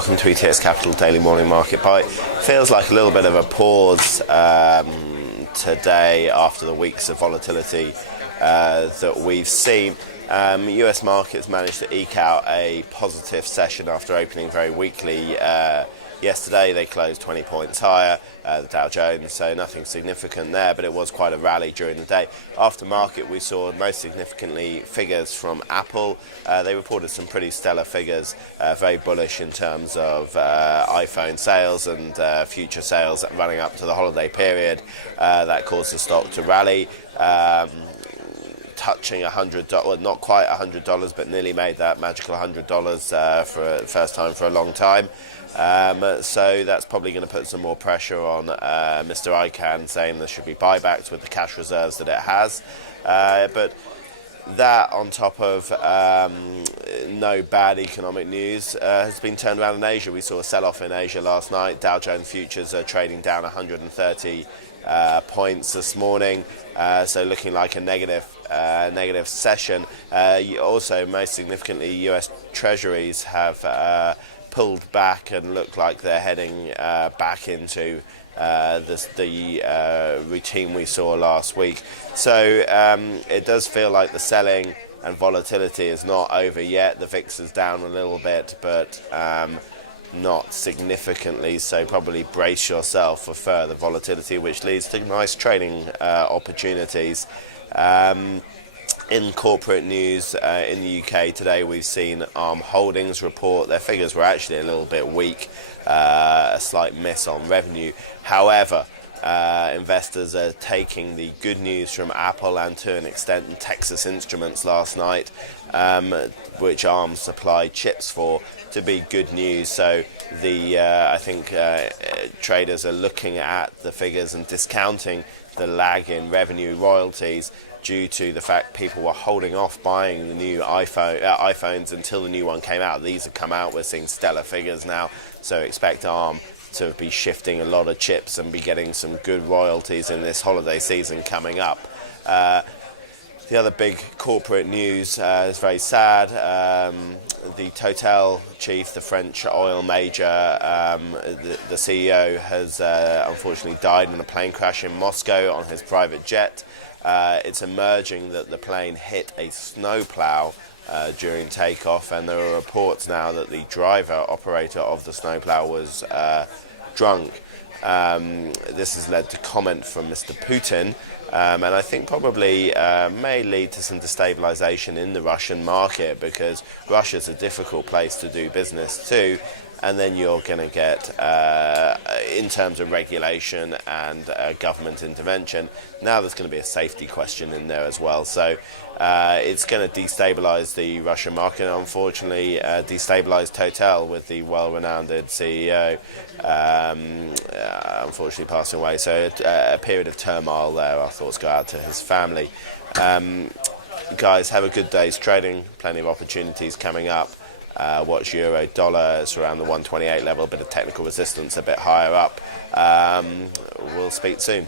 welcome to ETS Capital Daily Morning Market Bite. Feels like a little bit of a pause today after the weeks of volatility that we've seen. US markets managed to eke out a positive session after opening very weakly yesterday. They closed 20 points higher, the Dow Jones, so nothing significant there, but it was quite a rally during the day. After market, we saw most significantly figures from Apple. They reported some pretty stellar figures, very bullish in terms of iPhone sales and future sales running up to the holiday period. That caused the stock to rally. Touching $100, well, not quite $100, but nearly made that magical $100 for the first time for a long time. So that's probably going to put some more pressure on Mr. ICANN, saying there should be buybacks with the cash reserves that it has. But that, on top of no bad economic news, has been turned around in Asia. We saw a sell-off in Asia last night. Dow Jones futures are trading down 130 points this morning, so looking like a negative session. Also, most significantly, US Treasuries have pulled back and look like they're heading back into the routine we saw last week. So it does feel like the selling and volatility is not over yet. The VIX is down a little bit, but not significantly, so probably brace yourself for further volatility, which leads to nice trading opportunities. In corporate news in the UK today, we've seen Arm Holdings report. Their figures were actually a little bit weak, a slight miss on revenue. However, investors are taking the good news from Apple and to an extent Texas Instruments last night, which Arm supplied chips for, to be good news. So I think traders are looking at the figures and discounting the lag in revenue royalties due to the fact people were holding off buying the new iPhones until the new one came out. These have come out. We're seeing stellar figures now, so expect Arm to be shifting a lot of chips and be getting some good royalties in this holiday season coming up. The other big corporate news is very sad. The Total chief, the French oil major, the CEO, has unfortunately died in a plane crash in Moscow on his private jet. It's emerging that the plane hit a snowplow during takeoff, and there are reports now that the operator of the snowplow was drunk. This has led to comment from Mr. Putin, and I think probably may lead to some destabilization in the Russian market, because Russia's a difficult place to do business too, and then you're going to get, in terms of regulation and government intervention, now there's going to be a safety question in there as well. So it's going to destabilize the Russian market, and unfortunately destabilize Total, with the well-renowned CEO unfortunately passing away. So a period of turmoil there. Our thoughts go out to his family. Guys, have a good day's trading. Plenty of opportunities coming up. Watch euro dollar. It's around the 128 level, a bit of technical resistance a bit higher up. We'll speak soon.